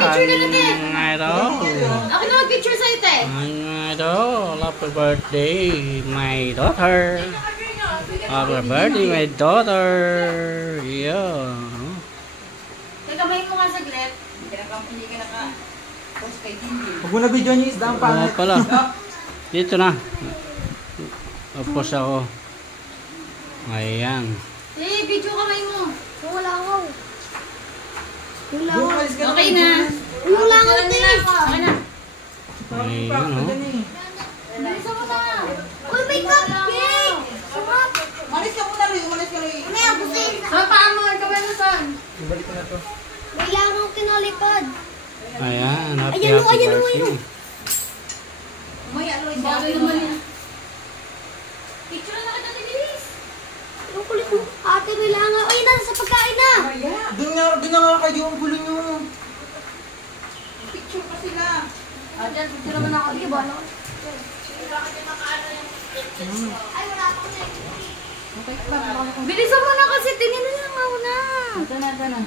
picture ka na, te. Idol. Ako na mag-picture sa'yo, te. Idol. Happy birthday, my daughter. Happy birthday, my daughter. Yeah. Teka, may mo nga saglit. Hindi ka naka-post kay Jinjin. Huwag mo na video niyo isda ang pangit. Pala. Dito na. Tapos ako. Ayan. Eh, video kamay mo. Wala ako. Wala Yung ako. alis ka Okay na. Wala ako, te. Okay na. Ayan, oh. Bilisan mo na. Uy, may cupcake! Sarap! Malis ka muna rin, malis ka rin. May abusin. Sa paan mo, ikaw na saan? Ibalik ko na to. May langaw kinalipad. Ayan. Happy, Ayan, happy ayan, birthday. Umaya, Loy. Bagay naman yan. Picture na kita, bilis. Ang kulit mo. Ate, may langaw. Ay, nasa pagkain na. Doon na nga kayo ang gulo nyo. Picture pa sila. Diyan, picture naman ako. Sige, bala ko. Ay, wala pa ko na. Okay, bilisan mo na kasi tingin na lang ako na. Ito na.